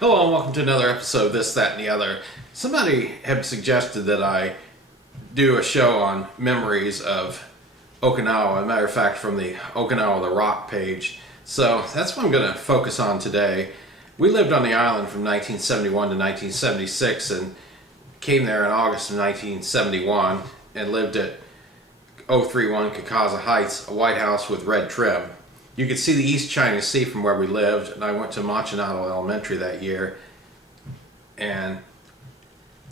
Hello and welcome to another episode of This, That, and the Other. Somebody had suggested that I do a show on memories of Okinawa, as a matter of fact from the Okinawa The Rock page. So that's what I'm going to focus on today. We lived on the island from 1971 to 1976 and came there in August of 1971 and lived at 031 Kakaza Heights, a white house with red trim. You could see the East China Sea from where we lived, and I went to Machinado Elementary that year. And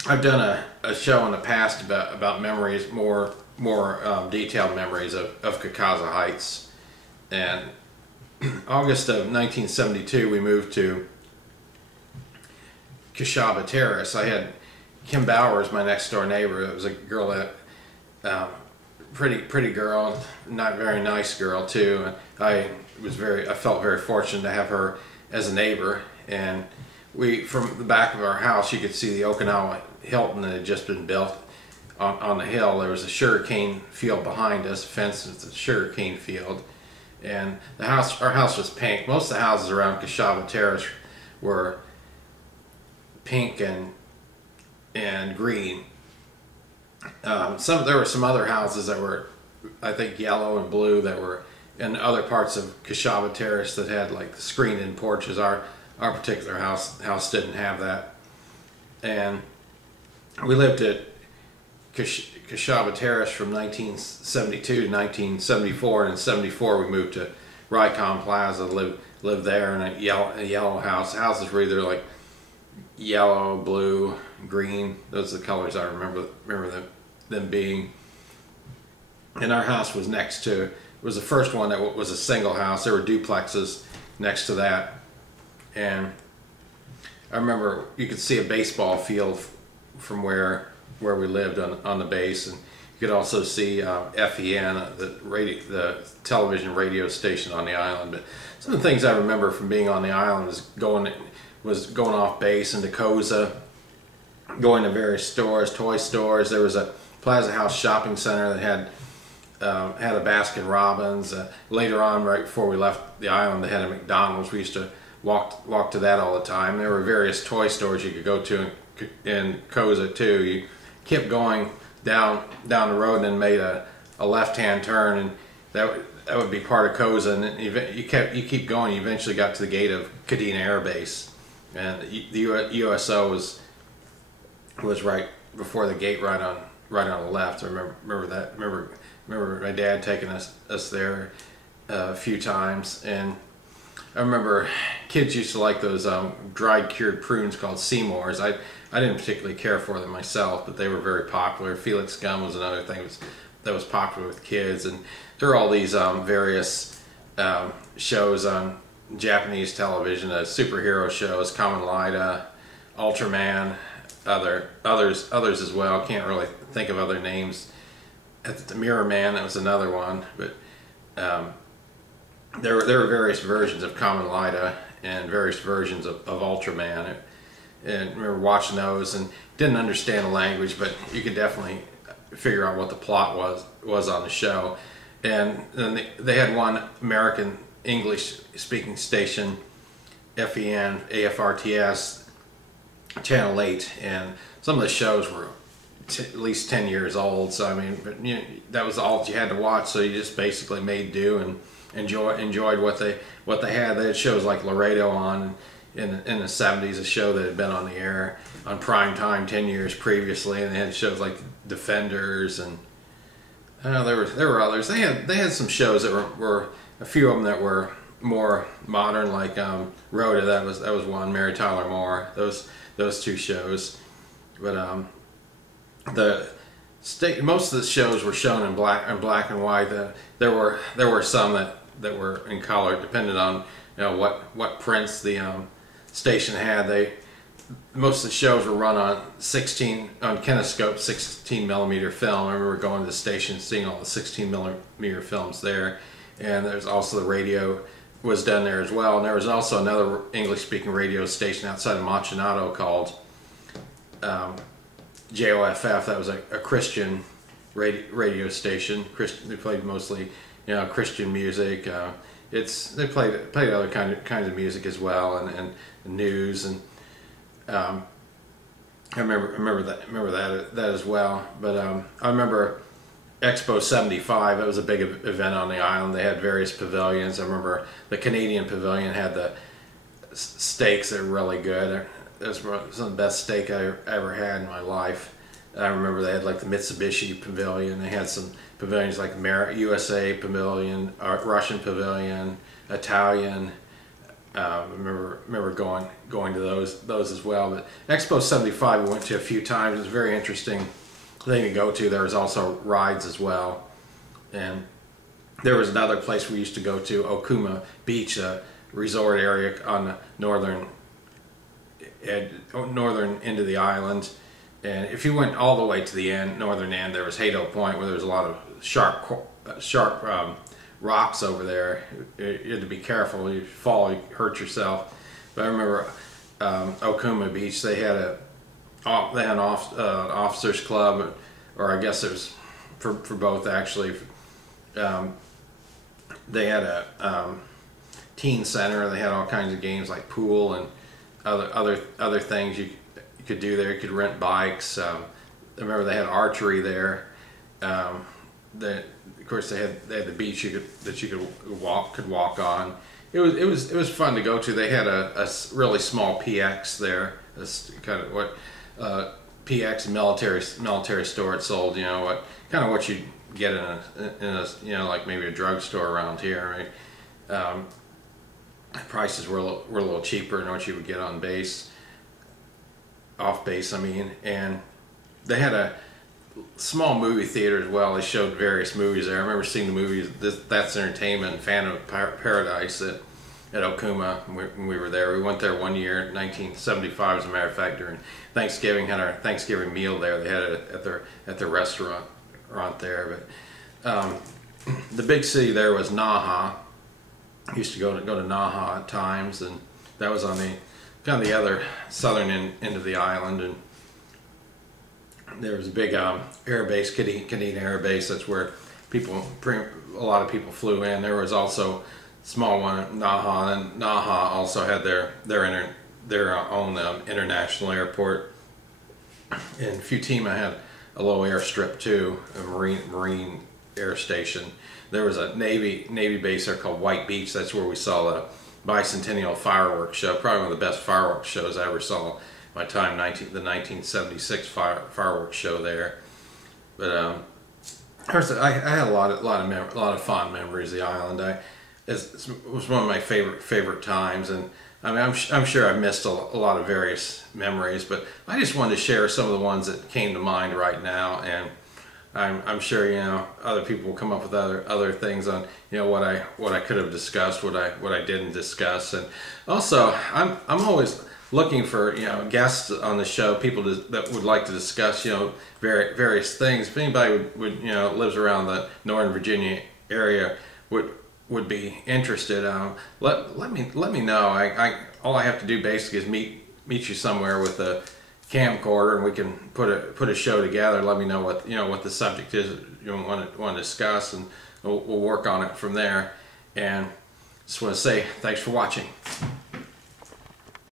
I've done a show in the past about memories, more detailed memories of Kakaza Heights. And August of 1972, we moved to Kashaba Terrace. I had Kim Bowers, my next door neighbor. It was a girl that pretty girl, not very nice girl too. I felt very fortunate to have her as a neighbor, and from the back of our house you could see the Okinawa Hilton that had just been built on the hill. There was a sugarcane field behind us, fenced with the sugarcane field, and our house was pink. Most of the houses around Kashaba Terrace were pink and green. There were some other houses that were, I think, yellow and blue that were in other parts of Kashaba Terrace that had like screened-in porches. Our particular house didn't have that, and we lived at Kashaba Terrace from 1972 to 1974, and in '74 we moved to Rycom Plaza. Lived there in a yellow house. Houses were either like yellow, blue, green. Those are the colors I remember them being. And our house was next to, it was the first one that was a single house. There were duplexes next to that, and I remember you could see a baseball field from where we lived on the base, and you could also see FEN, the television radio station on the island. But some of the things I remember from being on the island was going off base into Koza, going to various stores, toy stores. There was a Plaza House shopping center that had a Baskin-Robbins. Later on, right before we left the island, they had a McDonald's. We used to walk to that all the time. There were various toy stores you could go to in Koza too. You kept going down the road and then made a left-hand turn, and that would be part of Koza. And then you keep going. You eventually got to the gate of Kadena Air Base, and the USO was right before the gate, right on the left. I remember that. Remember my dad taking us there a few times, and I remember kids used to like those dried cured prunes called Seymour's. I didn't particularly care for them myself, but they were very popular. Felix gum was another thing that was popular with kids, and there are all these various shows on Japanese television, superhero shows, Kamen Rider, Ultraman, others as well. Can't really think of other names. The Mirror Man, that was another one, but there were various versions of Kamen Rider and various versions of Ultraman, and I remember watching those and didn't understand the language, but you could definitely figure out what the plot was on the show. And then they had one American English speaking station, FEN, AFRTS, Channel 8, and some of the shows were at least 10 years old. So I mean, but, you know, that was all you had to watch. So you just basically made do and enjoyed what they had. They had shows like Laredo on in the '70s, a show that had been on the air on prime time 10 years previously, and they had shows like Defenders, and there were others. They had some shows that were a few of them that were more modern, like Rhoda. That was one. Mary Tyler Moore. Those two shows, but most of the shows were shown in black and white. There were some that were in color, depending on what prints the station had. Most of the shows were run on Kinescope 16mm film. I remember going to the station, seeing all the 16mm films there, and there's also the radio was done there as well. And there was also another English-speaking radio station outside of Machinado called JOFF. That was a Christian radio station. They played mostly Christian music. They played other kinds of music as well, and news, and I remember that as well. But I remember Expo 75. It was a big event on the island. They had various pavilions. I remember the Canadian pavilion had the steaks that were really good. It was some of the best steak I ever had in my life. I remember they had like the Mitsubishi pavilion. They had some pavilions like USA pavilion, Russian pavilion, Italian. Remember going to those as well. But Expo 75 we went to a few times. It was a very interesting thing to go to. There was also rides as well, and there was another place we used to go to, Okinawa Beach, a resort area on the northern end of the island. And if you went all the way to the northern end, there was Hato Point, where there was a lot of sharp rocks over there. You had to be careful. You fall, you hurt yourself. But I remember Okinawa Beach. They had an officers club, or I guess it was for both actually. They had a teen center. They had all kinds of games like pool and other things you could do there. You could rent bikes. I remember they had archery there. Of course, they had the beach that you could walk on. It was fun to go to. They had a really small PX there. That's kind of what PX military store. It sold, you know, what you get in a you know, like maybe a drugstore around here, right? Prices were a little cheaper than what you would get on base, off base. I mean, and they had a small movie theater as well. They showed various movies there. I remember seeing the movies That's Entertainment and Phantom of Paradise at Okinawa when we were there. We went there one year, 1975, as a matter of fact, during Thanksgiving. Had our Thanksgiving meal there. They had it at their restaurant there. But the big city there was Naha. I used to go to Naha at times, and that was on the kind of the other southern end of the island. And there was a big air base, Canadian air base. That's where a lot of people flew in. There was also a small one at Naha, and Naha also had their own international airport. And Futima had a low airstrip too, a marine air station. There was a Navy base there called White Beach. That's where we saw the bicentennial fireworks show. Probably one of the best fireworks shows I ever saw. My time, the 1976 fireworks show there. But I had a lot of fond memories of the island. It was one of my favorite times, and I mean, I'm sure I missed a lot of various memories, but I just wanted to share some of the ones that came to mind right now. And I'm sure, you know, other people will come up with other things on, you know, what I could have discussed, what I didn't discuss. And also I'm always looking for, you know, guests on the show, people that would like to discuss, you know, various things. If anybody would you know, lives around the Northern Virginia area would be interested, let me know. All I have to do basically is meet you somewhere with a camcorder, and we can put a show together. Let me know what the subject is you want to discuss, and we'll work on it from there. And just want to say thanks for watching.